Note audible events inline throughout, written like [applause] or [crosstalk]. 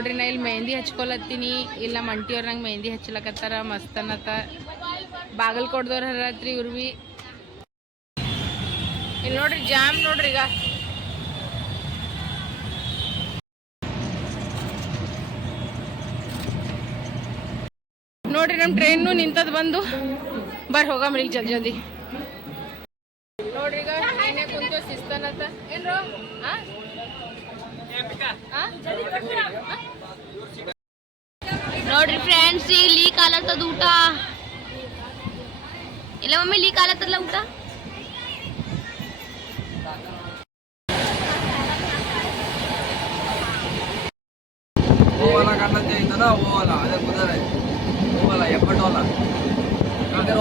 ನೋಡ್ರಿ ನಾ ಇಲ್ಲಿ ಮೆಹಂದಿ ಹಚ್ಕೊಲತ್ತೀನಿ. ಇಲ್ಲ ಮಂಟಿಯವ್ರ ನಂಗೆ ಮೆಹಂದಿ ಹಚ್ಲಕತ್ತಾರ, ಮಸ್ತ್ ಅನ್ನತ್ತ. ಬಾಗಲ್ಕೋಟ್ದವ್ರ ಹರತ್ರಿ ಇವ್ರು ಬಿ ಇಲ್ಲಿ ನೋಡ್ರಿ ಜಾಮ್ ನೋಡ್ರಿ ಈಗ. ನೋಡ್ರಿ ನಮ್ಮ ಟ್ರೈನು ನಿಂತದ್ ಬಂದು. ಬರ್ ಹೋಗಮ್ರಿ ಈಗ ಜಲ್ದಿ ಜಲ್ದಿ. ನೋಡ್ರಿ ಈಗ ಶಿಸ್ತನತ್ತ. ಆ? ನೋಡ್ರಿ ಫ್ರೆಂಡ್ಸ್ ಈಗ ಲೀಕ್ ಆಲತ್ತದ ಊಟ. ಇಲ್ಲ ಮಮ್ಮಿ ಲೀಕ್ ಆಲತ್ತದಲ್ಲ ಊಟ? ಅದೇ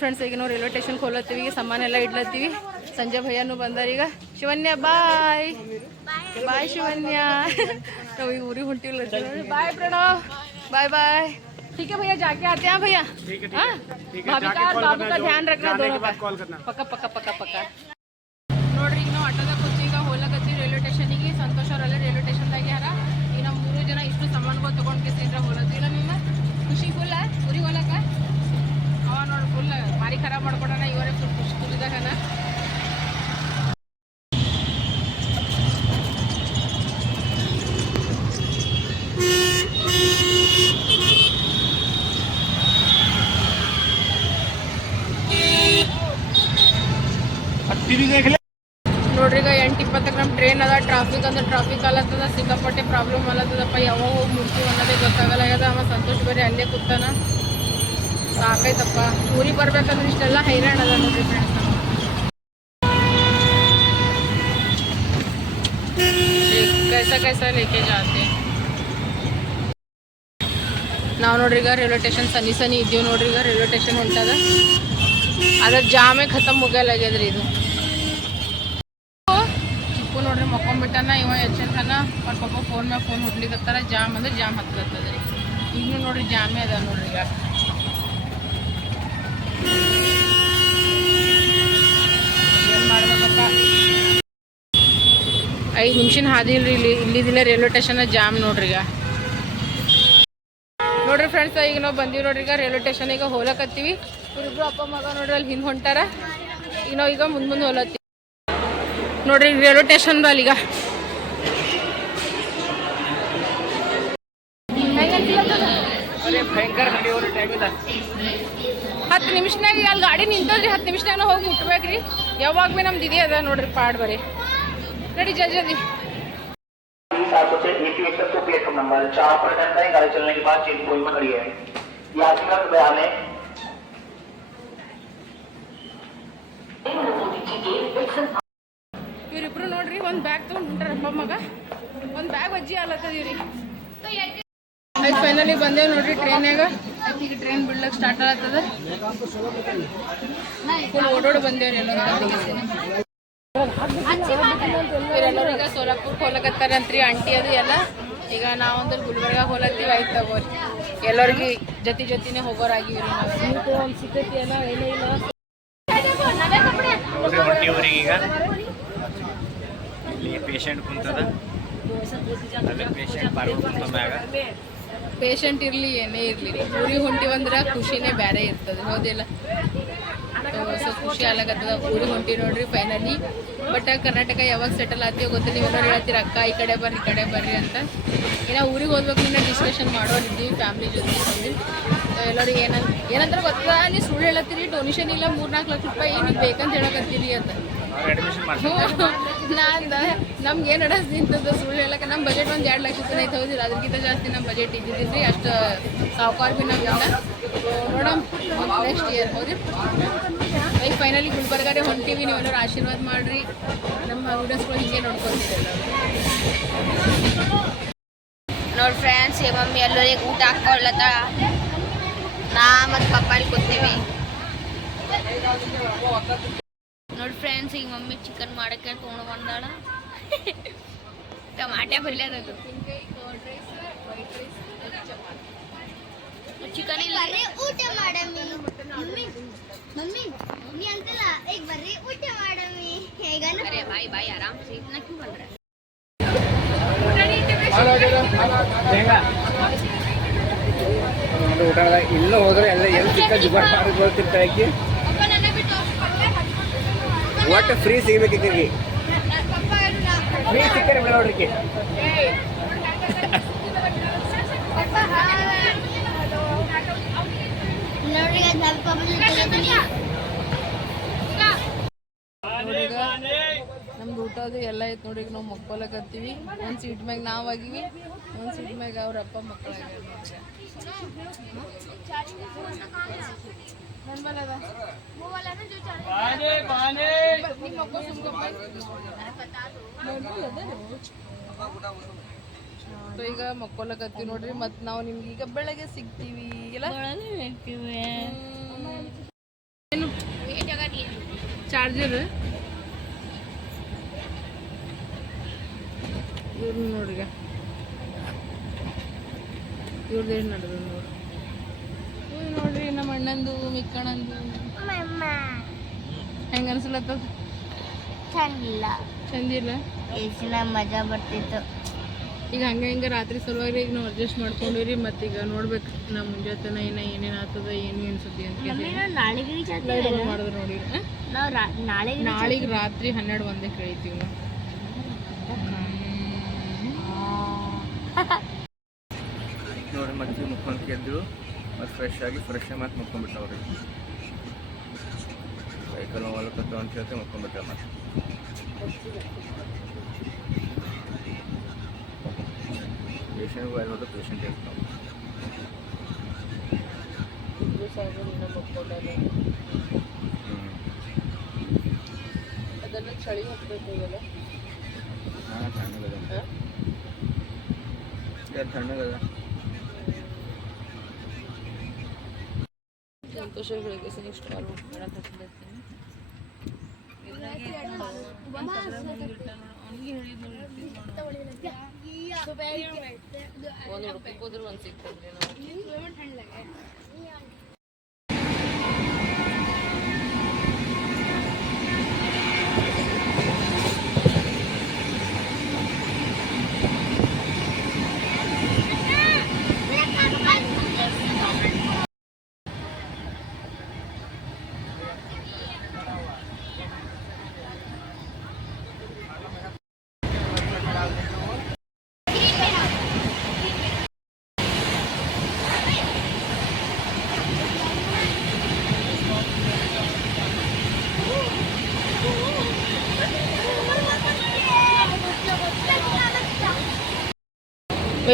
ಫ್ರೆಂಡ್ಸ್ ಈಗ ನಾವು ರೈಲ್ವೆ ಸ್ಟೇಷನ್ ಹೋಗ್ಲತ್ತೀವಿ ಈಗ ಸಾಮಾನು ಎಲ್ಲ ಇಡ್ಲತ್ತೀವಿ. ಸಂಜೆ ಭಯ್ಯನೂ ಬಂದಾರೀಗ ಶಿವನ್ಯ ಬಾಯ್ ಬಾಯ್ ಶಿವನ್ಯ. [laughs] ನಾವು ಈಗ ಊರಿಗೆ ಹೊಂಟಿಲ್ಲ ಬಾಯ್ ಪ್ರಣವ್. बाय बाय ठीक है भैया जाके आते हैं भैया। ठीक है ठीक हाँ? है? भाभी का ध्यान रखना दोनों का पक्का पक्का पक्का पक्का। ಅಂದ್ರೆ ಟ್ರಾಫಿಕ್ ಅಲ್ಲತ್ತದ ಸಿಕ್ಕಾಪಟ್ಟೆ ಪ್ರಾಬ್ಲಮ್ ಅಲ್ಲತ್ತದಪ್ಪ ಯಾವಾಗ ಹೋಗಿ ಮುಟ್ತೀವಿ ಅನ್ನೋದೇ ಗೊತ್ತಾಗಲ್ಲ ಆಗ್ಯದ ಅವ ಸಂತೋಷ್ ಬೇರೆ ಅಲ್ಲೇ ಕೂತಾನ ಸಾಕೈತಪ್ಪ ಊರಿಗೆ ಬರ್ಬೇಕಂದ್ರೆ ಇಷ್ಟೆಲ್ಲ ಹೈರಾಣ ಅದ ನೋಡ್ರಿ ಫ್ರೆಂಡ್ಸ್ कैसा कैसा लेके जाते ನಾವು ನೋಡ್ರಿ ಈಗ ರೈಲ್ವೆ ಸ್ಟೇಷನ್ ಸನಿ ಸನಿ ಇದ್ದೀವಿ ನೋಡ್ರಿ ಈಗ ರೈಲ್ವೆ ಸ್ಟೇಷನ್ ಹೊಂಟದ ಅದ್ರ ಜಾಮೇ ಖತಮ್ ಮುಗಿಯಲಾಗ್ಯದ್ರಿ ಇದು ಮಕ್ಕೊಂಬಿಟ್ಟಾನ ಇವ ಎಚ್ಚಂತಾನ ಅವ್ರ ಪಾಪ ಫೋನ್ ಮ್ಯಾಗ ಫೋನ್ ಹುಡ್ಲಿಕತ್ತಾರ, ಜಾಮ್ ಅಂದ್ರೆ ಜಾಮ್ ಹತ್ತದ ರೀ. ಈಗಲೂ ನೋಡ್ರಿ ಜಾಮೇ ಅದ ನೋಡ್ರಿ ಈಗ. ಐದು ನಿಮಿಷನ ಹಾದಿ ಇಲ್ರಿ ಇಲ್ಲಿ ಇಲ್ಲಿದಿಲ್ಲ ರೈಲ್ವೆ ಸ್ಟೇಷನ್ ಜಾಮ್ ನೋಡ್ರಿ ಈಗ. ನೋಡ್ರಿ ಫ್ರೆಂಡ್ಸ್ ಈಗ ನಾವು ಬಂದೀವಿ ನೋಡ್ರಿ ಈಗ ರೈಲ್ವೆ ಸ್ಟೇಷನ್ ಈಗ ಹೋಲಕತ್ತೀವಿ ಇವ್ರಿಬ್ರು ಅಪ್ಪ ಮಗ ನೋಡ್ರಿ ಅಲ್ಲಿ ಹಿಂದೆ ಹೊಂಟಾರ. ಈಗ ನಾವು ಈಗ ಮುಂದೆ ಮುಂದೆ ಹೋಲತ್ತೀವಿ ನೋಡ್ರಿ ಈಗ ರೈಲ್ವೆ ಸ್ಟೇಷನ್ ಅಲ್ಲಿ ಈಗ ಭಯಂಕರ ನಡೆಯೋರು ಟೈಮ್ ಇಲ್ಲ ಹತ್ತು ನಿಮಿಷನಾಗ ಅಲ್ಲಿ ಗಾಡಿ ನಿಂತದ್ರಿ ಹತ್ತು ನಿಮಿಷನಾಗ ನಾವು ಹೋಗಿ ಮುಟ್ಬೇಕ್ರಿ ಯಾವಾಗ ಭೀ ನಮ್ದು ಇದೇ ಅದ ನೋಡ್ರಿ ಪಾಡ್ ಬರೀ ನಡಿ ಜಲ್ದಿ ಜಲ್ದಿ सात सौ से एक एक सौ प्लेटफॉर्म नंबर चार पर घंटा ही गाड़ी चलने के बाद चेक कोई में खड़ी है यात्रियों के बयान है ತೊಗೊಂಡು ಮಗ? ಒಂದು ಬ್ಯಾಗ್ ಅಜ್ಜಿ ಆಲತ್ತದೀವ್ರಿ ಆಯ್ತು ಫೈನಲಿ ಬಂದೇವು ನೋಡ್ರಿ ಟ್ರೈನ್ಯಾಗ ಈಗ ಟ್ರೈನ್ ಬಿಡ್ಲಕ್ಕೆ ಸ್ಟಾರ್ಟ್ ಆಗತ್ತದ. ಫುಲ್ ಓಡೋಡ್ ಬಂದೇವ್ರಿ ಎಲ್ಲರೂ ಈಗ ಸೋಲಾಪುರ್ ಹೋಲಕತ್ತಾರಂತ್ರಿ ಆಂಟಿ ಅದು ಎಲ್ಲ. ಈಗ ನಾವೊಂದು ಗುಲ್ಬರ್ಗ ಹೋಲತ್ತೀವಿ ಆಯ್ತು ತಗೋರಿ. ಎಲ್ಲರಿಗೂ ಜೊತೆ ಜೊತೆನೆ ಹೋಗೋರಾಗಿವ್ರಿ ನಾವು. ಒಂದು ಸಿಕ್ಕೈತಿ ಎಲ್ಲ ಏನೂ ಇಲ್ಲ. ನೋಡ್ರಿ ಹೊಂಟಿವ್ರಿಗೆ ಈಗ ಪೇಷಂಟ್ ಕುಂತದ? ಅಲ್ಲೇ ಪೇಷಂಟ್ ಕುಂತ ಮ್ಯಾಗ ಪೇಷಂಟ್ ಇರಲಿ ಏನೇ ಇರಲಿ. ಊರಿಗೆ ಹೊಂಟಿವಂದ್ರೆ ಖುಷಿನೇ ಬೇರೆ ಇರ್ತದೆ. ಹೌದಿಲ್ಲ? ಸೊ ಖುಷಿ ಆಗ್ಲಾಕತ್ತದ ಊರಿಗೆ ಹೊಂಟಿ ನೋಡ್ರಿ ಫೈನಲಿ ಬಟ್ ಕರ್ನಾಟಕ ಯಾವಾಗ ಸೆಟಲ್ ಆಗ್ತೀವೋ ಗೊತ್ತಿಲ್ಲ. ನೀವು ಹೇಳ್ತೀರ ಅಕ್ಕ ಈ ಕಡೆ ಬರ್ರಿ ಈ ಕಡೆ ಬರ್ರಿ ಅಂತ. ಇನ್ನು ಊರಿಗೆ ಹೋಗ್ಬೇಕು ಡಿಸ್ಕಶನ್ ಡಿಸ್ಕಷನ್ ಮಾಡೋರಿದ್ದೀವಿ ಫ್ಯಾಮಿಲಿ ಜೊತೆ ಬಂದು ಸೊ ಎಲ್ಲರೂ ಏನಂತ ಏನಂದ್ರೆ ಗೊತ್ತಾ? ನೀವು ಸುಳ್ಳು ಹೇಳತ್ತೀರಿ ಡೊನೇಷನ್ ಇಲ್ಲ ಮೂರ್ನಾಲ್ಕು ಲಕ್ಷ ರೂಪಾಯಿ ಏನಿಗೆ ಬೇಕಂತ ಹೇಳಕತ್ತೀರಿ ಅಂತ. ಮಾಡ್ತಾರೆ ನಾನು ನಮ್ಗೆ ಏನು ಅಡಸ್ ನಿಂತದ್ದು ಸುಳ್ಳು ಹೇಳಕ್ಕೆ? ನಮ್ಮ ಬಜೆಟ್ ಒಂದು ಎರಡು ಲಕ್ಷ ರೂಪಾಯಿ ಹೌದಿಲ್ಲ ಅದಕ್ಕಿಂತ ಜಾಸ್ತಿ ನಮ್ಮ ಬಜೆಟ್ ಇದ್ದಿದ್ರಿ ಅಷ್ಟು ಸಾವುಕಾರ ಭೀ ನಮ್ಗಿಲ್ಲ ನೋಡಮ್ ನೆಕ್ಸ್ಟ್ ಇಯರ್ ಹೌದಿ. ಈಗ ಫೈನಲಿ ಗುಲ್ಬರ್ಗಾರೆ ಹೊಂಟೀವಿ ನೀವೆಲ್ಲರೂ ಆಶೀರ್ವಾದ ಮಾಡಿರಿ. ನಮ್ಮ ವಿಡಿಯೋಸ್ಗಳು ಹಿಂಗೆ ನೋಡ್ಕೊತೀರಿ ನೋಡಿ ಫ್ರೆಂಡ್ಸ್ ಮಮ್ಮಿ, ಎಲ್ಲರಿಗೆ ಊಟ ಹಾಕೊಳ್ಲತ್ತ ನಾ ಮತ್ತು ಪಪ್ಪ ಇಲ್ಲಿ ಕೂತೀವಿ. ಫ್ರೆಂಡ್ಸ್ ಈಗ ಮಮ್ಮಿ ಚಿಕನ್ ಮಾಡೋಕ್ಕೆ ತೊಗೊಂಡು ಬಂದಾಳ. ಟಮಾಟೆ ಅದು. ಚಿಕನ್ ಇಲ್ಲ. ಊಟ ಮಾಡಮ್ಮಿ. ಮಮ್ಮಿ ಮಮ್ಮಿ ನೀ ಅಂತಲ್ಲ ಈಗ ಬರ್ರಿ ಊಟ ಮಾಡಮ್ಮಿ. ಹೇಗ ಬಾಯ್ ಬಾಯ್ ಆರಾಮ್ ಸೀಟ್ನ ಬಂದ್ರೆ. ಊಟ ಇಲ್ಲ ಹೋದ್ರೆ ಎಲ್ಲ ಎಲ್ಲಿ ಚಿಕ್ಕ ಜುಬಾರ್ ಮಾಡಿ ಒಟ್ಟು ಫ್ರೀ ಸಿಗ್ಬೇಕಿದ್ದೀರಿ ಫ್ರೀ ಸಿಕ್ಕರೆ ಬಿಡ ನಮ್ದು ಊಟ ಅದು ಎಲ್ಲ ಐತೆ ನೋಡಿ ನಾವು ಮಕ್ಕೊಲಕತ್ತೀವಿ ಒಂದು ಸೀಟ್ ಮ್ಯಾಗ ನಾವು ಆಗಿವಿ ಒಂದು ಸೀಟ್ ಮ್ಯಾಗ ಅವ್ರ ಅಪ್ಪ ಮಕ್ಕಳಾಗ್ಯಾರ. ನೋಡ್ರಿ. ಸೊ ಈಗ ಮಕ್ಕೊಲಕತ್ತೀವಿ ನೋಡ್ರಿ ಮತ್ ನಾವು ನಿಮ್ಗೆ ಈಗ ಬೆಳಗ್ಗೆ ಸಿಗ್ತೀವಿ ಇಲ್ಲ ಏನು? ಚಾರ್ಜರ್ ಇವ್ರು ನೋಡ್ರಿ ಇವ್ರದ್ದು ಏನು ನಡೆದು ನೋಡಿ ಇವ್ರು ನೋಡ್ರಿ ನಮ್ಮ ಅಣ್ಣಂದು ಮಿಕ್ಕಣ್ಣಂದು. ಹೆಂಗ ಅನ್ಸಲತ್ತದ ಚಂದಿಲ್ಲ. ಚಂದಿಲ್ಲ? ಮಜಾ ಬರ್ತಿತ್ತು. ಈಗ ಹಂಗೆ ಹಿಂಗೆ ರಾತ್ರಿ ಸಲುವಾಗಿ ಈಗ ನಾವು ಅಡ್ಜಸ್ಟ್ ಮಾಡ್ಕೊಂಡಿವ್ರಿ ಮತ್ತೀಗ ನೋಡ್ಬೇಕು ನಮ್ಮ ಮುಂಜಾತನ ಏನ ಏನೇನು ಆಗ್ತದ ಏನು ಅನ್ಸುತ್ತೆ ಅಂತ ಮಾಡಿದ್ರು ನೋಡಿ ನಾವು ನಾಳೆಗೆ ನಾಳೆಗೆ ರಾತ್ರಿ ಹನ್ನೆರಡು ಒಂದೇ ಕೇಳಿತೀವಿ ನಾವು. ನೋಡಿ ಮತ್ತೆ ಮುಕ್ಕೊಂಡು ಗೆದ್ದು ಮತ್ತು ಫ್ರೆಶ್ ಆಗಿ ಫ್ರೆಶ್ ಮತ್ತೆ ಮುಕ್ಕೊಂಡ್ಬಿಟ್ಟವ್ರಿ ಸೈಕಲ್ ಹೊಲಕತ್ತ ಅಂತ ಹೇಳ್ತೆ ಮುಕ್ಕೊಂಡ್ಬಿಟ್ಟ ಮತ್ತೆ ಪೇಷಂಟ್ ಬಾಯ್ ಹೋದ್ರೆ ಪೇಷಂಟ್ ಇರ್ತಾವೆ ಹ್ಞೂ ಅದೆಲ್ಲ ಚಳಿ ಹೋಗ್ಬೇಕು ಇವೆಲ್ಲ ಹಾಂ ತಣ್ಣಗದ ಯಾರು ತಣ್ಣಗದ ಸಂತೋಷ ಬೆಳಗ್ಗೆ ನೆಕ್ಸ್ಟ್ ಕಾಲ್ ಮಾಡಕ್ಕೆ ಒಂದು ಹುಡುಕಕ್ಕೆ ಹೋದ್ರೆ ಒಂದು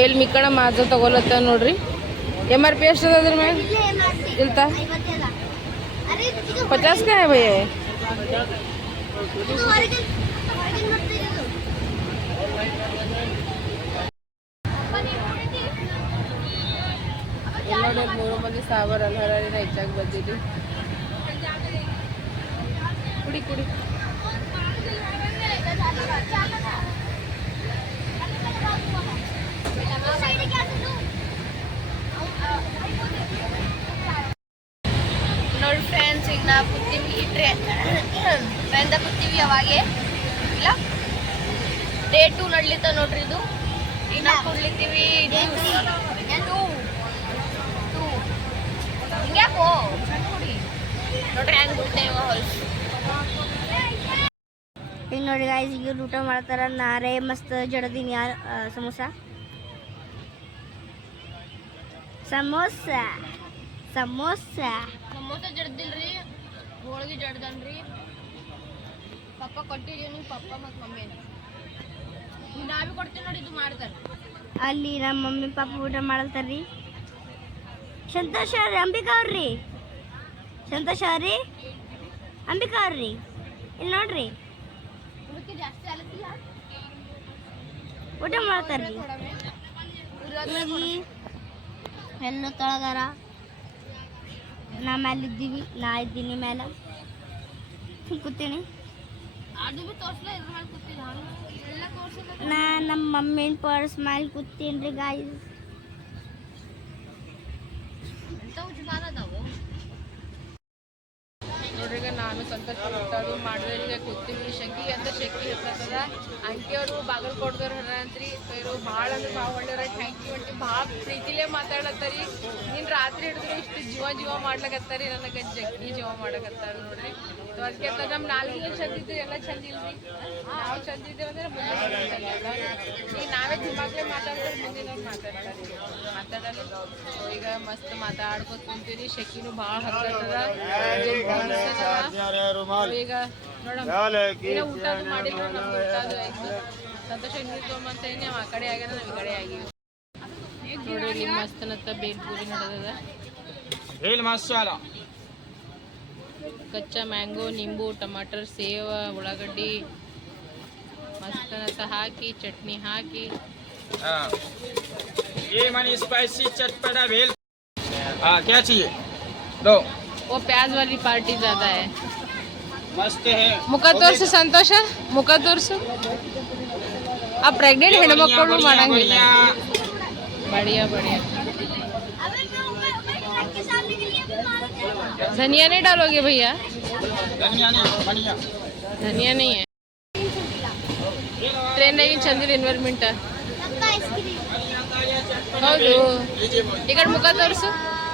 ವೇಲ್ ಮಿಕ್ಕಣ ಮಾಜ ತಗೊಲತ್ತ ನೋಡ್ರಿ. ಎಂ ಆರ್ ಪಿ ಎಷ್ಟದ ಅದ್ರ ಮ್ಯಾಗ ಇಲ್ತ? ಪಚಾಸ್ ಭಯ ಮೂರು ಮಂದಿ ಸಾವರ್ ಹೆಚ್ಚಾಗಿ ಬಂದಿದ್ವಿ ಕುಡಿ ಕುಡಿ. ನೋಡಿ ಫ್ರೆಂಡ್ಸ್ ಈಗ ನಾ ಕೂತೀವಿ ಟ್ರೈನ್ ಟ್ರೈನ್ದಾಗ ಕೂತೀವಿ ಅವಾಗೆ. ಇಲ್ಲ? ಡೇ ಟು ನಡ್ಲಿತ್ತ ನೋಡ್ರಿ ಇದು. ಈಗ ನಾ ಕುಡ್ಲಿತ್ತೀವಿ ಟು ಟು ಹಿಂಗ್ಯಾಕೋ ನೋಡ್ರಿ ಹೆಂಗ್ ಬಿಡ್ತೇವೆ ಹೊಲ್ಸು ಈಗ ನೋಡಿ ಗಾಯ್ಸ್ ಈಗ ಊಟ ಮಾಡ್ತಾರ. ನಾರೇ ಮಸ್ತ್ ಜಡದಿನ ಯಾರು ಸಮೋಸ. ಸಮೋಸ. ಸಮೋಸ. ಸಮೋಸ ಜಡ್ದಿಲ್ರಿ ಹೋಳಿಗೆ ಜಡ್ದನ್ರಿ. ಪಪ್ಪ ಕೊಟ್ಟಿದ್ದೀನಿ ಪಪ್ಪ ಮತ್ತು ಮಮ್ಮಿ. ನಾವೇ ಕೊಡ್ತೀವಿ ನೋಡಿ ಇದು ಮಾಡ್ತಾರೆ. ಅಲ್ಲಿ ನಮ್ಮ ಮಮ್ಮಿ ಪಾಪ ಊಟ ಮಾಡಲ್ತಾರ್ರಿ. ಸಂತೋಷ ಅವ್ರಿ ಅಂಬಿಕಾ ಅವ್ರಿ ಸಂತೋಷ ಅವ್ರಿ ಅಂಬಿಕಾ ಅವ್ರಿ ಇಲ್ಲಿ ನೋಡ್ರಿ. ಊಟ ಮಾಡ್ತಾರ್ರಿ. ಎಲ್ಲ ತೊಳಗಾರ? ನಾ ಮೇಲೆ ಇದ್ದೀವಿ ನಾ ಇದ್ದೀನಿ ಮೇಲೆ ಕೂತೀನಿ. ಅದು ಬಿ ತೋರ್ಸ್ಲ ಇದ್ರ ಮೇಲೆ ಕೂತಿಲ್ಲ. ಎಲ್ಲ ತೋರ್ಸಿಲ್ಲ ನಾ ನಮ್ಮ ಮಮ್ಮಿನ ಪರ್ಸ್ ಮೇಲೆ ಕೂತೀನಿ ರೀ ಗಾಯ್ ಎಂತ ಉಜ್ಮಾನ ಅದಾವು? ನೋಡ್ರಿ ಈಗ ನಾನು ಸಂತೋಷ ಊಟದು ಮಾಡಿದ್ರೆ ಕೂತೀವಿ ಶಂಕಿ ಅಂತ ಶಂಕಿ ಇರ್ತದ ಅಂಕಿಯವರು ಅವರು ಬಾಗಲಕೋಟದವ್ರು ಹರ ಅಂತ್ರಿ ಇವರು ಭಾಳ ಅಂದ್ರೆ ಭಾಳ ಒಳ್ಳೆಯವ್ರ. ಥ್ಯಾಂಕ್ ಯು ಅಂತ ಭಾಳ ಪ್ರೀತಿಲೇ ಮಾತಾಡತ್ತಾರಿ. ನೀನು ರಾತ್ರಿ ಹಿಡಿದ್ರು ಇಷ್ಟು ಜೀವ ಜೀವ ಮಾಡ್ಲಕತ್ತಾರಿ ನನಗೆ ಜಗ್ಗಿ ಜೀವ ಮಾಡಕತ್ತಾರ ನೋಡ್ರಿ. ಅದಕ್ಕೆ ನಮ್ಮ ನಾಲ್ಕು ಚಂದ ಇದ್ದು ಎಲ್ಲ ಚಂದ ಇಲ್ರಿ? ನಾವು ಚಂದ ಇದ್ದೇವೆ ಅಂದ್ರೆ ಮುಂದೆ ನಾವೇ ದಿಮಾಗ್ಲೆ ಮಾತಾಡ್ತಾರೆ, ಮುಂದಿನವ್ರು ಮಾತಾಡ್ತಾರೆ. ಮಾತಾಡಲಿ ಸೊ ಈಗ ಮಸ್ತ್ ಮಾತಾಡ್ಕೊತ ಕುಂತೀರಿ. ಶೆಕಿನೂ ಭಾಳ ಹತ್ತದ ಈಗ ನೋಡಮ್ಮ ಇನ್ನ ಊಟದು ಮಾಡಿಲ್ಲ ನಮ್ಗೆ ಊಟದು ಆಯ್ತು ಸಂತೋಷ ನೀರು ತೊಗೊಂಬಂತ ನಾವು ಆ ಕಡೆ ಆಗ್ಯಾನ ನಾವು ಈ ಕಡೆ ಆಗಿವಿ ನೋಡ್ರಿ ಇಲ್ಲಿ ಮಸ್ತನತ್ತ ಬೇಲ್ಪೂರಿ ನಡೆದದ ಬೇಲ್ ಮಸಾಲ ಕಚ್ಚಾ ಮ್ಯಾಂಗೋ ನಿಂಬು ಟಮಾಟರ್ ಸೇವ ಉಳ್ಳಾಗಡ್ಡಿ ಮಸ್ತನತ್ತ ಹಾಕಿ ಚಟ್ನಿ ಹಾಕಿ हाँ ये मनी स्पाइसी चटपटा भेल हाँ क्या चाहिए दो वो प्याज वाली पार्टी ज़्यादा है मस्त है ಮುಖ ತೋರ್ಸು ಸಂತೋಷ ಮುಖ ತೋರ್ಸು ಆ ಪ್ರೆಗ್ನೆಂಟ್ ಹೆಣ್ಮಕ್ಳು ಮಾಡಂಗಿಲ್ಲ ಬಡಿಯಾ ಬಡಿಯಾ अबे मैं ऊपर ऊपर घर के सामने के लिए भी मार धनिया नहीं डालोगे भैया धनिया नहीं धनिया धनिया नहीं है ಟ್ರೈನಾಗಿ ಚಂದಿಲ್ಲ ಎನ್ವೈರ್ಮೆಂಟ್ पक्का आइसक्रीम ಹೌದು लीजिए बोल ಈ ಕಡೆ ಮುಖ ತೋರಿಸು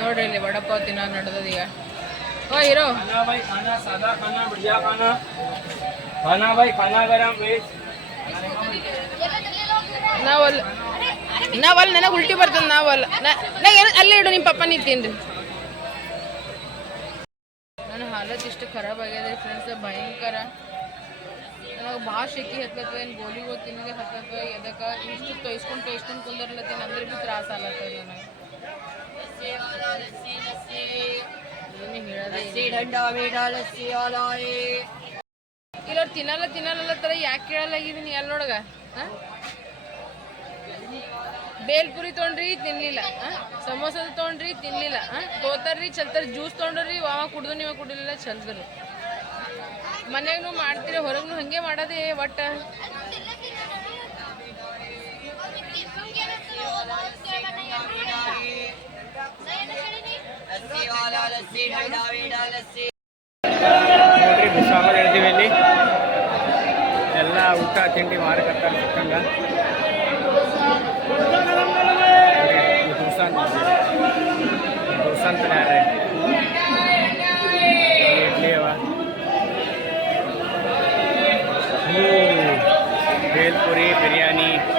ನೋಡ್ರಿ ಇಲ್ಲಿ ವಡಪಾವ್ ತಿನ್ನ ನಡೆದದೀಗ ಓ ಇರೋ. ಸಾದಾ ಖಾನಾ ಖಾನಾ ಖಾನಾ ಭಾಯ್ ಖಾನಾ ನಾವಲ್ಲ ನಾವಲ್ಲ ನನಗೆ ಉಲ್ಟಿ ಬರ್ತದೆ ನಾವಲ್ಲ. ನಾ ಅಲ್ಲಿ ಇಡು ನಿಮ್ಮ ಪಪ್ಪ ನೀ ತಿನ್ರಿ ಇಷ್ಟು ಖರಾಬ್ ಆಗ್ಯದ ಫ್ರೆಂಡ್ಸ್ ಭಯಂಕರ. ನನಗೆ ಭಾಳ ಶೆಕಿ ಹತ್ತತ್ತ ಏನು ಗೋಲಿಗಳು ತಿನ್ನಗೆ ಹತ್ತತ್ತ ಎದಕ್ಕೆ, ಇಷ್ಟು ತೊಯ್ಸ್ಕೊಂಡು ತೊಯ್ಸ್ಕೊಂಡು ಕುಂದರ್ಲತ್ತೀನಿ ಅಂದ್ರೆ ತ್ರಾಸ ಆಲತ್ತದ ನನಗೆ. ಏನು ಇಲ್ಲ. ತಿನ್ನಲ್ಲ ತರ ಯಾಕೆ ಕೇಳಲಾಗಿದ್ದೀನಿ ಎಲ್ಲೊಳಗ ಬೇಲ್ಪುರಿ ತೊಗೊಂಡ್ರಿ ತಿನ್ಲಿಲ್ಲ. ಸಮೋಸದ ಸಮೋಸ ತೊಗೊಂಡ್ರಿ ತಿನ್ಲಿಲ್ಲ? ತೋತಾರ್ರಿ, ಚಲ್ತಾರ, ಜ್ಯೂಸ್ ತೊಗೊಂಡ್ರಿ ವಾವ ಕುಡ್ದು ನೀವೇ ಕುಡಿಲಿಲ್ಲ, ಚಲ್ದ್ರು. ಮನ್ಯಾಗನು ಮಾಡ್ತೀರಿ ಹೊರಗೂ ಹಂಗೆ ಮಾಡೋದೇ ಒಟ್ಟ. ಇಲ್ಲಿ. ಎಲ್ಲ ಊಟ ತಿಂಡಿ ಮಾರಕತ್ತಾರ ಸಿಕ್ಕಂಗ સંતનારાયણ લેવા. ભેલપુરી બિરયાની.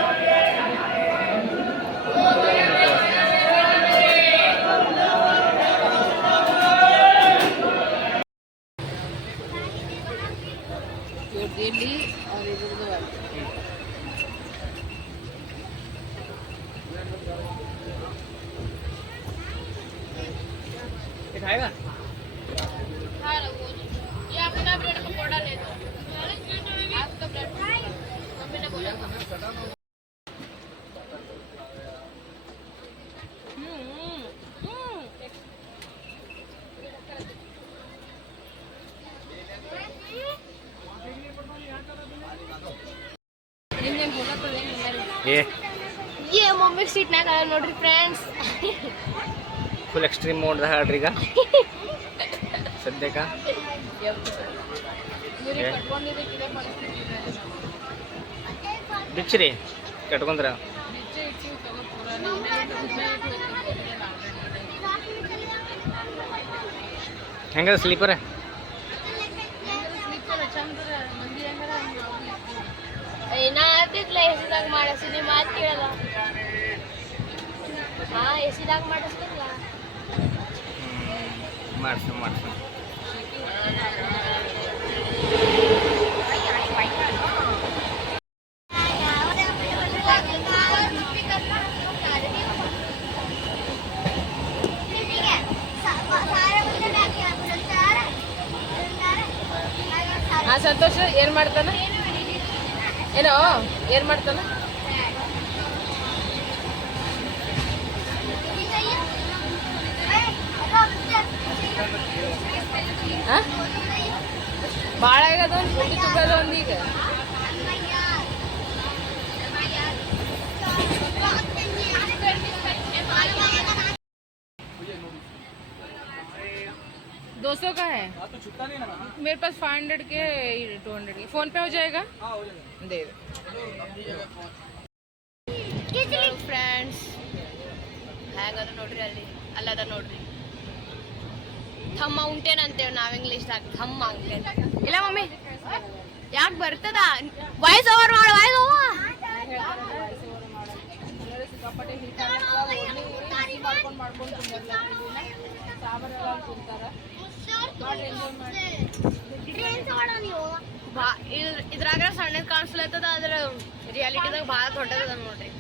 ये ಏ ಮಮ್ಮಿ ಸೀಟ್ನಾಗ ನೋಡ್ರಿ ಫ್ರೆಂಡ್ಸ್ ಫುಲ್ ಎಕ್ಸ್ಟ್ರೀಮ್ ಮೋಡ್ದ ಹೇಳ್ರಿ ಈಗ. ಸದ್ಯಕ್ಕೆ. ಏ? ಬಿಚ್ಚಿರಿ. ಕಟ್ಕೊಂಡ್ರ. ನಿಜ ಇಟ್ಟಿವಿ ತಗೋ ಪೂರ ನಿನ್ನೆ ಇಟ್ಟು ನಿನ್ನೆ ಇಟ್ಟು ಹೋಗ್ತಿದ್ದೆ already. ಹೆಂಗದ ಸ್ಲೀಪರ್ ಸ್ಲಿಪ್ಪರ್ ಚಂದ್ರ ಮಂದಿ ಹೆಂಗಾರ ಹಂಗ್ ನಾವು ಇರ್ತೀವಿ. ನಾ ಅಂತಿದ್ಲ ಎಸಿದಾಗ ಮಾಡಿಸಿ ನಿಮ್ಮ ಮಾತು ಕೇಳಲ್ಲ ಹಾ ಎಸಿದಾಗ ಮಾಡಿಸ್ತಿಲ್ಲ ಮಾಡ್ಸು ಮಾಡ್ಸು ಆ ಸಂತೋಷ ಏನ್ ಮಾಡ್ತಾನ ಏನೋ ಏನ್ ಮಾಡ್ತಾನ? ಭಾಳ ಆಗ್ಯದ ಒಂದು ಗುಂಡಿ ತುಂಬದ ಒಂದು ಈಗ सौ का है मेरे पास फाइव हंड्रेड के टू हंड्रेड के फोन पे हो जाएगा दे ಫ್ರೆಂಡ್ಸ್ ಹೇಗದ ನೋಡ್ರಿ ಅಲ್ಲಿ ಅಲ್ಲದ ನೋಡ್ರಿ ಥಮ್ ಮೌಂಟೇನ್ ಅಂತೇವೆ ನಾವು ಇಂಗ್ಲೀಷ್ದಾಗ ಥಮ್ ಮೌಂಟೇನ್ ಇಲ್ಲ ಮಮ್ಮಿ ಯಾಕೆ ಬರ್ತದ ವಾಯ್ಸ್ ಓವರ್ ಮಾಡು ವಾಯ್ಸ್ ಓವರ್ ಬಾ ಇದ್ರ ಇದ್ರಾಗ ಸಣ್ಣ ಕಾಣಿಸ್ಲತ್ತದ ಅದ್ರ ರಿಯಾಲಿಟಿದಾಗ ಭಾಳ ದೊಡ್ಡದದ ನೋಡ್ರಿ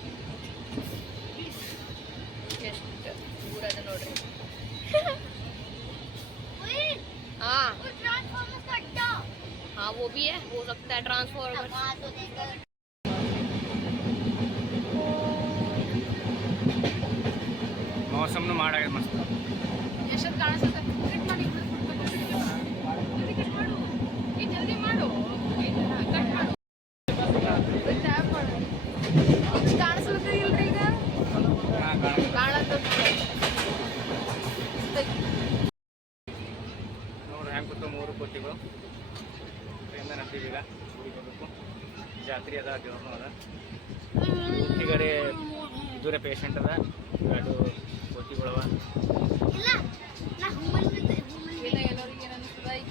ಎಷ್ಟು ದೂರ ಅದ ನೋಡ್ರಿ हाँ हाँ वो भी है हो सकता है ट्रांसफॉर्मर ಮೌಸಮ್ನು ಮಾಡಾಗ್ಯದ ಮಸ್ತ್ ಪೇಷಂಟ್ ಅದ. ಎರಡು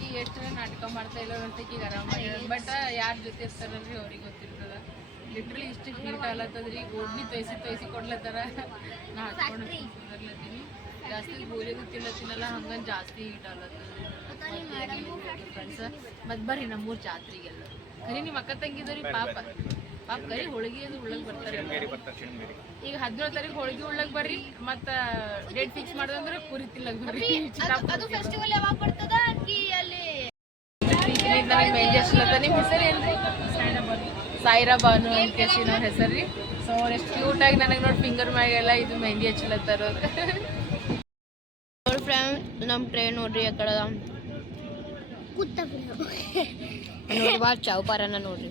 ಈಗ ಎಷ್ಟು ನಾಟಕ ಮಾಡ್ತಾ ಇಲ್ಲ ಅಂತ ಈಗ ಆರಾಮ ಬಟ್ ಯಾರ ಜೊತೆ ಇರ್ತಾರಲ್ರಿ ಅವ್ರಿಗೆ ಗೊತ್ತಿರ್ತದ? ಲಿಟ್ರಲಿ ಇಷ್ಟು ಹೀಟ್ ಆಗ್ಲತ್ತದ್ರಿ ಗೋಡ್ನಿ ತೊಯ್ಸಿ ತೊಯ್ಸಿ ಕೊಡ್ಲತ್ತಾರ. ನಾ ಹಾಕೊಂಡು ಬರ್ಲತ್ತೀನಿ. ಜಾಸ್ತಿ ಗೋಲಿ ತಿನ್ನಲ್ಲ ಹಂಗಂದ್ ಜಾಸ್ತಿ ಹೀಟ್ ಆಲತ್ತದ ಫ್ರೆಂಡ್ಸ್ ಮತ್ ಬರ್ರಿ ನಮ್ಮೂರ್ ಜಾತ್ರೆಗೆಲ್ಲ. ಕರಿ ನಿಮ್ಮ ಅಕ್ಕ ತಂಗಿದವ್ರಿ ಪಾಪ. ಪಾಪ ಕರಿ ಹೋಳಿಗೆ ಅದು ಉಳ್ಳಕ್ ಬರ್ತಾರೆ. ಈಗ ಹದಿನೇಳು ತಾರೀಕು ಹೋಳಿಗೆ ಉಳ್ಳಕ್ ಬರ್ರಿ ಮತ್ತ ಡೇಟ್ ಫಿಕ್ಸ್ ಮಾಡಿದ್ರೆ ಕುರಿ ತಿನ್ನಕ್ ಬರ್ರಿ. ಅದು ಫೆಸ್ಟಿವಲ್ ಯಾವಾಗ ಬರ್ತದ? ಅಕ್ಕಿ ಅಲ್ಲಿ ನನಗೆ ಮೆಹಂದಿ ಹಚ್ಲತ್ತ ನಿಮ್ಮ ಹೆಸರು ಏನ್ರಿ ಸಾಯಿರಾ ಬಾನು ಅಂತ ಕೇಸಿ ನನ್ನ ಹೆಸರು ರೀ. ಸೊ ಅವ್ರು ಎಷ್ಟು ಆಗಿ ನನಗೆ ನೋಡಿ ಫಿಂಗರ್ ಮ್ಯಾಗೆಲ್ಲ ಇದು ಮೆಹಂದಿ ಹಚ್ಲತ್ತಾರ ಅವ್ರು ನೋಡಿ ಫ್ರೆಂಡ್ ನಮ್ಮ ಟ್ರೈನ್ ನೋಡ್ರಿ ಆ ಕಡೆ ನೋಡಿ ಬಾ ಚೌಪಾರನ ನೋಡ್ರಿ.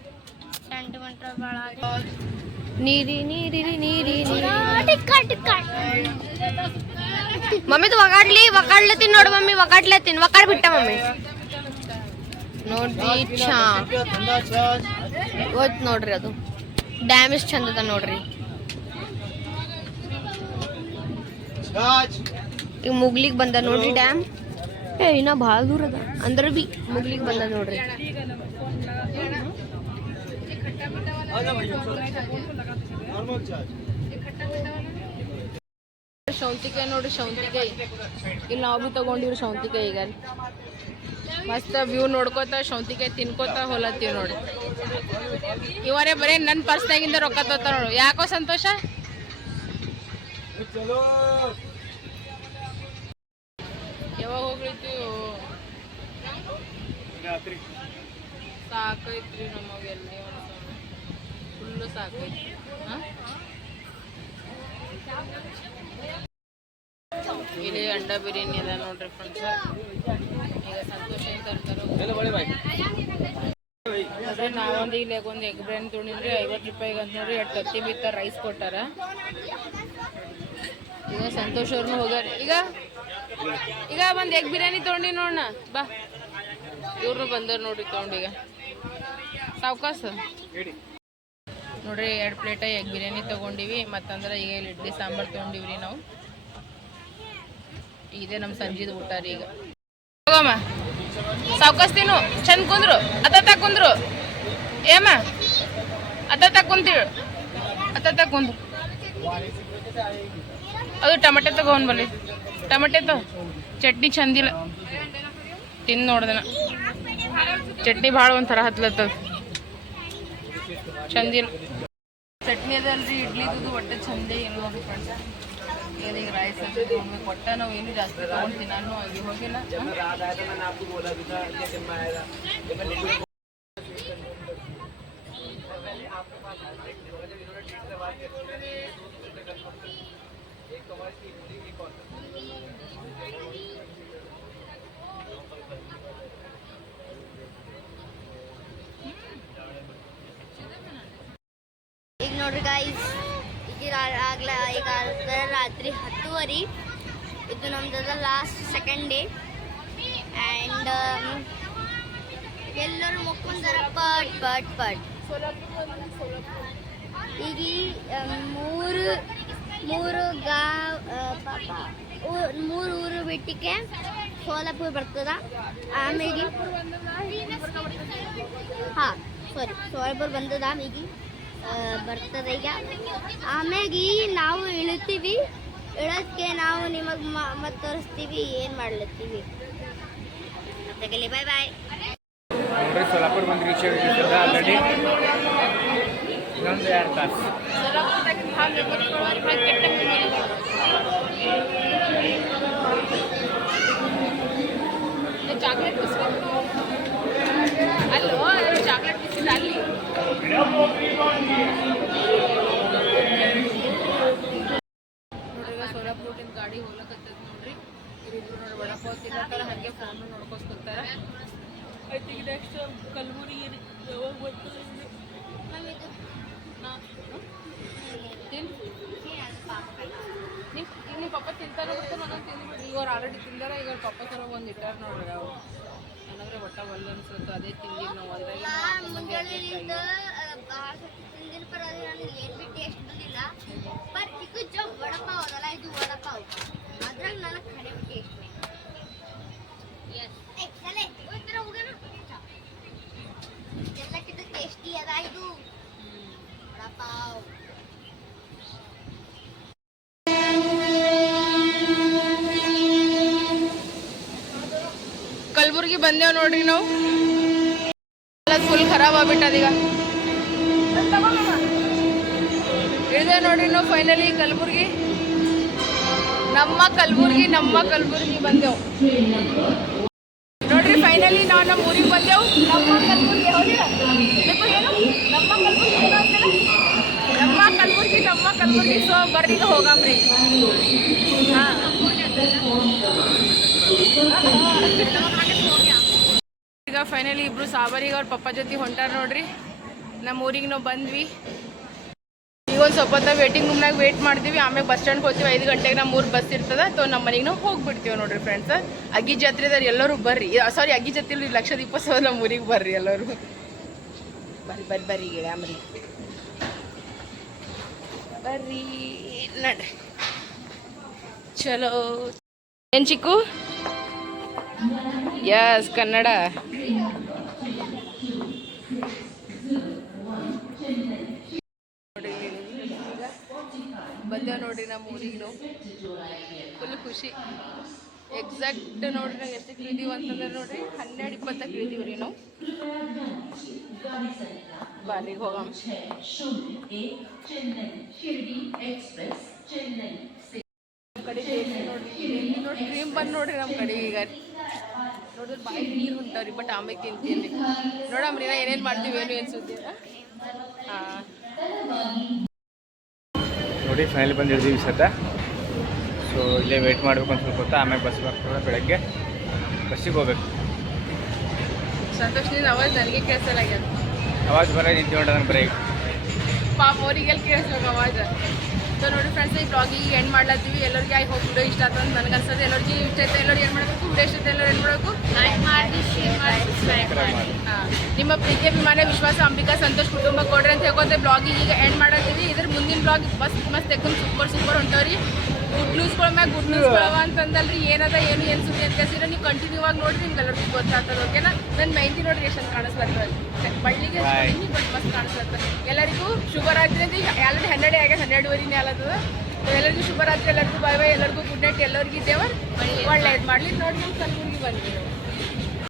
ಸೆಂಟಿಮೀಟರ್ ಬಾಳ ನೀರಿ ನೀರಿ ನೀರಿ ಮಮ್ಮಿ ತು ಒಗಾಡ್ಲಿ ಒಗಾಡ್ಲತ್ತೀನಿ ನೋಡು ಮಮ್ಮಿ ಒಗಾಡ್ಲತ್ತೀನಿ. ಒಗಾಡ್ ಬಿಟ್ಟ ಮಮ್ಮಿ. ನೋಡ್ರಿ ಚಾ. ಓದ್ ನೋಡ್ರಿ ಅದು. ಡ್ಯಾಮೇಜ್ ಚಂದದ ನೋಡ್ರಿ. ಈಗ ಮುಗ್ಲಿಗೆ ಬಂದ ನೋಡ್ರಿ ಡ್ಯಾಮ್ ಏ ಇನ್ನ ಭಾಳ ದೂರ ಅದ. ಅಂದ್ರೆ ಬಿ ಮುಗ್ಲಿಗೆ ಬಂದ ನೋಡ್ರಿ. ಸೌಂತಿಕಾಯಿ ನೋಡ್ರಿ ಸೌಂತಿಕಾಯಿ ಇಲ್ಲಿ ನಾವು ಭೀ ತಗೊಂಡಿವ್ರಿ ಸೌಂತಿಕಾಯಿ ಈಗ. ಮಸ್ತ್ ವ್ಯೂ ನೋಡ್ಕೋತ ಶೌಂತಿಕಾಯಿ ತಿನ್ಕೋತ ಹೊಲತ್ತೀವಿ ನೋಡಿ. ಇವರೇ ಬರೀ ನನ್ನ ಪರ್ಸ್ನಾಗಿಂದ ರೊಕ್ಕ ತೋತಾರ ನೋಡು. ಯಾಕೋ ಸಂತೋಷ? ಯಾವಾಗ ಹೋಗ್ಲಿತ್ತೀವಿ ರಾತ್ರಿ ಸಾಕೈತ್ರಿ ನಮಗೆಲ್ಲ ಫುಲ್ಲು ಸಾಕು. ಇಲ್ಲಿ ಅಂಡ ಬಿರಿಯಾನಿ ಅದ ನೋಡ್ರಿ ಫ್ರೆಂಡ್ಸ್ ಈಗ ಸಂತೋಷ ಏನ್ ತರ್ತಾರೋ. ಅದೇ ನಾವೊಂದು ಇಲ್ಲಿ ಒಂದು ಎಗ್ ಬಿರಿಯಾನಿ ತೊಗೊಂಡಿದ್ರಿ ಐವತ್ತು ರೂಪಾಯಿಗೆ ಅಂತ ನೋಡ್ರಿ ಎರಡು ತತ್ತಿ ಬಿತ್ತ ರೈಸ್ ಕೊಟ್ಟಾರ. ಈಗ ಸಂತೋಷ್ ಅವ್ರನ್ನೂ ಹೋಗ್ಯಾರ. ಈಗ? ಈಗ ಒಂದು ಎಗ್ ಬಿರಿಯಾನಿ ತೊಗೊಂಡಿ ನೋಡೋಣ. ಬಾ. ಇವ್ರನ್ನೂ ಬಂದವ್ರು ನೋಡ್ರಿ ತೊಗೊಂಡೀಗ ಈಗ. ಸಾವ್ಕಾಸ? ಹೇಳಿ. ನೋಡ್ರಿ, ಎರಡು ಪ್ಲೇಟ ಎಗ್ ಬಿರಿಯಾನಿ ತೊಗೊಂಡಿವಿ, ಮತ್ತಂದ್ರೆ ಈಗ ಇಲ್ಲಿ ಇಡ್ಲಿ ಸಾಂಬಾರು ತೊಗೊಂಡಿವ್ರಿ ನಾವು. ಇದೇ ನಮ್ಮ ಸಂಜೆದು ಊಟ ರೀ ಈಗ. ಹೋಗಮ್ಮ. ಚಂದ ಕುಂದ್ರು. ಅತ್ತ ಕುಂದ್ರು. ಏಮ್ಮ? ಅತ್ತ ಕುಂತೀವಿ. ಅತ್ತ ಕುಂದ್ರು. ಅದು ಟಮಟೆ ತಗೊಂಡ್ ಬರ್ಲಿ. ಟಮಟೆ ತಗೋ ಚಟ್ನಿ ಚಂದಿಲ್ಲ. ತಿಂದು ನೋಡ್ದನ. ಚಟ್ನಿ ಭಾಳ ಒಂಥರ ಹತ್ಲತ್ತದ. ಚಂದಿಲ್ಲ ಚಟ್ನಿ ಅದಲ್ರಿ ಇಡ್ಲಿದು ಒಟ್ಟೆ ಚಂದೇ ಏನು ನೋಡ್ರಿ ಫ್ರೆಂಡ್ಸ್ ಈಗ ಈಗ ರೈಸ್ ಅದು ತೊಗೊಳ್ಬೇಕು ಒಟ್ಟ ನಾವು ಏನು ಜಾಸ್ತಿ ತೊಗೊಂಡು ನಾನು ಅಲ್ಲಿ ಹೋಗಿಲ್ಲ ಈಗ ನೋಡ್ರಿ ಗಾಯ್ಸ್ ಈಗ ಆಗ್ಲ ಈಗ ರಾತ್ರಿ ಹತ್ತುವರೆ. ಇದು ನಮ್ದು ಲಾಸ್ಟ್ ಸೆಕೆಂಡ್ ಡೇ ಆ್ಯಂಡ್ ಎಲ್ಲರೂ ಮುಕ್ಕೊಂಡಾರ ಪಟ್ ಪಟ್ ಪಟ್. ಈಗ ಆ, ಮೂರು ಮೂರು ಗಾ ಮೂರು ಊರು ಬಿಟ್ಟಿಗೆ ಸೋಲಾಪುರ ಬರ್ತದ. ಆಮೇಲೆ ಹಾಂ ಸಾರಿ ಸೋಲಾಪುರ ಬಂದದ ಈಗ ಬರ್ತದೆ ಈಗ. ಆಮ್ಯಾಗ ನಾವು ಇಳಿತೀವಿ. ಇಳೋದಕ್ಕೆ ನಾವು ನಿಮಗೆ ಮತ್ತೆ ತೋರಿಸ್ತೀವಿ ಏನು ಮಾಡ್ಲತ್ತೀವಿ. ಮತ್ತೆ ಬಾಯ್ ಬಾಯ್ ನೋಡ್ರಿ ಸೊಲಾಪುರ ಬಂದು ಆಲ್ರೆಡಿ ಇನ್ನೊಂದು ಎರಡು ತಾಸು ಚಾಕ್ಲೇಟ್ ಬಿಸ್ಕೆಟ್ ಅಲ್ಲೋ ಚಾಕ್ಲೇಟ್ ಬಿಸ್ಕೆಟ್ ಅಲ್ಲಿ ನೋಡ್ರಿ ಈಗ ಸೋಲಾಪುರದಿಂದ ಗಾಡಿ ಹೋಗ್ಲಕತ್ತದ ನೋಡ್ರಿ. ಇವ್ರಿಬ್ರು ನೋಡಿ ವಡಪಾವ್ ತಿನ್ನತ್ತಾರ ಹಾಗೆ ಫೋನ್ ನೋಡ್ಕೊಸ್ಕೊತಾರ. ಐತಿ ನೆಕ್ಸ್ಟ್ ಕಲಬುರಗಿ ಯಾವಾಗ ಬರ್ತದೆ ತಿನ್ ನಿಮ್ಮ ಪಪ್ಪ ತಿಂತಾರ ಬಿಡ್ತಾರ ನನಗೆ ತಿಂದ್ಬಿಡ್ರಿ ಈಗ ಅವ್ರು ಆಲ್ರೆಡಿ ತಿಂದಾರ ಈಗ ಪಪ್ಪ ಸರ ಒಂದು ಇಟ್ಟಾರ ನೋಡ್ರಿ ಅವ್ರು. ಏನಂದ್ರೆ ಒಟ್ಟ ಒಲ್ಲ ಅನ್ಸುತ್ತೆ ಅದೇ ತಿಂದಿವಿ ನಾವು ಅದ್ರಾಗ ಮುಂಜಾನೆಯಿಂದ ಭಾಳ ತಿಂದಿನ ಪರ ನನಗೆ ಏನು ಭೀ ಟೇಸ್ಟ್ ಬಂದಿಲ್ಲ ಬಟ್ ಇದು ಜ ವಡಪಾವ್ ಅದಲ್ಲ ಇದು ವಡಪಾವ್ ಅದ್ರಾಗ ನನಗೆ ಕಡಿಮೆ ಟೇಸ್ಟ್ ಎಲ್ಲಕ್ಕಿಂತ ಟೇಸ್ಟಿ ಅದ ಇದು ವಡಪಾವ್ ಬಂದೇವ್ ನೋಡ್ರಿ ನಾವು. ಫುಲ್ ಖರಾಬ್ ಆಗ್ಬಿಟ್ಟದ ಈಗ. ಇಳಿದೆ ನೋಡ್ರಿ ನಾವು ಫೈನಲಿ ಕಲಬುರ್ಗಿ. ನಮ್ಮ ಕಲಬುರ್ಗಿ ನಮ್ಮ ಕಲಬುರ್ಗಿ ಬಂದೆವು. ನೋಡ್ರಿ ಫೈನಲಿ ನಾವು ನಮ್ಮ ಊರಿಗೆ ಬಂದೆವು. ನಮ್ಮ ಕಲಬುರ್ಗಿ ನಮ್ಮ ಕಲಬುರ್ಗಿ ನಮ್ಮ ಕಲಬುರ್ಗಿ ನಮ್ಮ ಕಲಬುರ್ಗಿ. ಸೊ ಬರ್ರಿ ಹೋಗಾಮ್ರಿ ಹೋಗಮ್ರಿ ಹಾಂ ಈಗ ಫೈನಲಿ ಇಬ್ರು ಸಾಬರಿಗೆ ಅವ್ರ ಪಪ್ಪ ಜೊತೆ ಹೊಂಟಾರ ನೋಡ್ರಿ. ನಮ್ಮ ಊರಿಗೆ ನಾವು ಬಂದ್ವಿ. ಈಗ ಒಂದು ಸ್ವಲ್ಪ ವೇಟಿಂಗ್ ರೂಮ್ನಾಗ ವೇಟ್ ಮಾಡ್ತೀವಿ. ಆಮೇಲೆ ಬಸ್ ಸ್ಟ್ಯಾಂಡ್ಗೆ ಹೋಗ್ತೀವಿ. ಐದು ಗಂಟೆಗೆ ನಮ್ಮ ಊರು ಬಸ್ ಇರ್ತದೆ. ತೊ ನಮ್ಮ ಮನೆಗೆ ನಾವು ಹೋಗ್ಬಿಡ್ತೀವಿ ನೋಡ್ರಿ ಫ್ರೆಂಡ್ಸ್ ಅಗ್ಗಿ ಜಾತ್ರೆದಾರ ಎಲ್ಲರೂ ಬರ್ರಿ. ಸಾರಿ ಅಗ್ಗಿ ಜಾತ್ರೆ ಲಕ್ಷ ಸಾವಿರ ನಮ್ಮ ಊರಿಗೆ ಬರ್ರಿ ಎಲ್ಲರೂ. ಬರ್ರಿ ಬರ್ರಿ ಬರ್ರಿ ಆಮ್ರಿ. ಬರ್ರಿ ನಡ್ರಿ. ಚಲೋ. ಏನ್ ಚಿಕ್ಕು? ಯಸ್ ಕನ್ನಡ ನೋಡಿ ಈಗ ಬಂದೇವ್ ನೋಡ್ರಿ ನಮ್ಮ ಊರಿಗೂ ಫುಲ್ ಖುಷಿ. ಎಕ್ಸಾಕ್ಟ್ ನೋಡ್ರಿ ನಾವು ಎಷ್ಟು ಇಳಿದೀವಿ ಅಂತಂದ್ರೆ ನೋಡ್ರಿ, ಹನ್ನೆರಡು ಇಪ್ಪತ್ತಕ್ಕೆ ಇಳಿದೀವಿ ರೀ ನಾವು. ಬಾಲಿಗೆ ಹೋಗಮ್ಮ ಕಡೆ ನೋಡ್ರಿ ನೋಡಿ ಕ್ರೀಮ್ ಬಂದು ನೋಡ್ರಿ ನಮ್ಮ ಕಡೆ ಈಗ. ನೋಡಿದ್ರೆ ಬಾಯಿ ನೀರು ಹೊಂಟಾವ್ರಿ ಬಟ್ ಆಮೇಲೆ ತಿಂತೀನಿ. ನೋಡಮ್ರಿ ನಾ ಏನೇನು ಮಾಡ್ತೀವಿ ಏನು ಏನು ಸುದ್ದಿ ನೋಡಿ ಫೈನಲ್ ಬಂದು ಇಳಿದೀವಿ ಸದ್ದ ಸೊ ಇಲ್ಲೇ ವೆಯ್ಟ್ ಮಾಡ್ಬೇಕು ಅಂತ ಹೇಳ್ಕೊತ ಆಮೇಲೆ ಬಸ್ ಬರ್ತದೆ ಬೆಳಗ್ಗೆ. ಬಸ್ಸಿಗೆ ಹೋಗ್ಬೇಕು. ಸಂತೋಷ್ ನೀನು ಅವಾಜ್ ನನಗೆ ಕೇಳಿಸಲಾಗ್ಯದ ಅವಾಜ್ ಬರೋ ನಿಂತ್ಕೊಂಡು ನನಗೆ ಬರೀ ಪಾಪ ಅವರಿಗೆಲ್ಲ ಕೇಳಿಸ್ಬೇಕು ಅವಾಜ ಸೊ ನೋಡಿ ಫ್ರೆಂಡ್ಸ್ ಈ ಬ್ಲಾಗಿ ಎಂಡ್ ಮಾಡ್ಲತ್ತೀವಿ. ಎಲ್ಲರಿಗೆ ಐ ಹೋಪ್ ವಿಡಿಯೋ ಇಷ್ಟ ಆಯ್ತು ಅಂತ ನನಗೆ ಅನ್ಸುತ್ತೆ. ಎಲ್ಲರಿಗೆ ಇಷ್ಟ ಆಯ್ತು ಎಲ್ಲರಿಗೆ ಏನು ಮಾಡಬೇಕು? ವಿಡಿಯೋ ಇಷ್ಟ ಆಯ್ತು ಎಲ್ಲರೂ ಏನು ಮಾಡಬೇಕು? ಲೈಕ್ ಮಾಡಿ ಶೇರ್ ಮಾಡಿ ಸಬ್ಸ್ಕ್ರೈಬ್ ಮಾಡಿ. ನಿಮ್ಮ ಪ್ರೀತಿ ಅಭಿಮಾನ ವಿಶ್ವಾಸ ಅಂಬಿಕಾ ಸಂತೋಷ್ ಕುಟುಂಬ ಕೊಡ್ರಿ ಅಂತ ಹೇಳ್ಕೊತೆ ಬ್ಲಾಗ್ ಈಗ ಎಂಡ್ ಮಾಡತ್ತೀವಿ ಇದ್ರ ಮುಂದಿನ ಬ್ಲಾಗ್ ಮಸ್ತ್ ಮಸ್ತ್ ತೆಕ್ಕೊಂಡು ಸೂಪರ್ ಸೂಪರ್ ಹೊಂಟವ್ರಿ ಗುಡ್ ನ್ಯೂಸ್ಗಳ ಮ್ಯಾಗ ಗುಡ್ ನ್ಯೂಸ್ ಕೊಡವ ಅಂತಂದಲ್ರಿ ಏನದ ಏನು ಏನು ಸುದ್ದಿ ಅಂತ ಕೇಸಿದ್ರೆ ನೀವು ಕಂಟಿನ್ಯೂ ಆಗಿ ನೋಡ್ರಿ ನಿಮ್ಗೆ ಎಲ್ಲರಿಗೂ ಗೊತ್ತಾಗ್ತದ ಓಕೆನಾ ನನ್ನ ಮೆಹಂದಿ ನೋಡ್ರಿ ಎಷ್ಟು ಕಾಣಿಸ್ಬಾರ್ದು ಬಳ್ಳಿಗೆ ಬಟ್ ಮಸ್ತ್ ಕಾಣಿಸ್ಬಾರ್ದು. ಎಲ್ಲರಿಗೂ ಶುಭರಾತ್ರಿ ಈಗ ಆಲ್ರೆಡಿ ಹನ್ನೆರಡು ಆಗ್ಯದ ಹನ್ನೆರಡುವರೆನೇ ಆಲತ್ತದ. ಎಲ್ಲರಿಗೂ ಶುಭರಾತ್ರಿ ಎಲ್ಲರಿಗೂ ಬಾಯ್ ಬಾಯ್ ಎಲ್ಲರಿಗೂ ಗುಡ್ ನೈಟ್ ಎಲ್ಲರಿಗೂ ದೇವರ್ ಒಳ್ಳೇದು ಮಾಡ್ಲಿ. ನೋಡಿ ನಮ್ಮ ಕಲಬುರ್ಗಿ ಬಂದ್ವಿ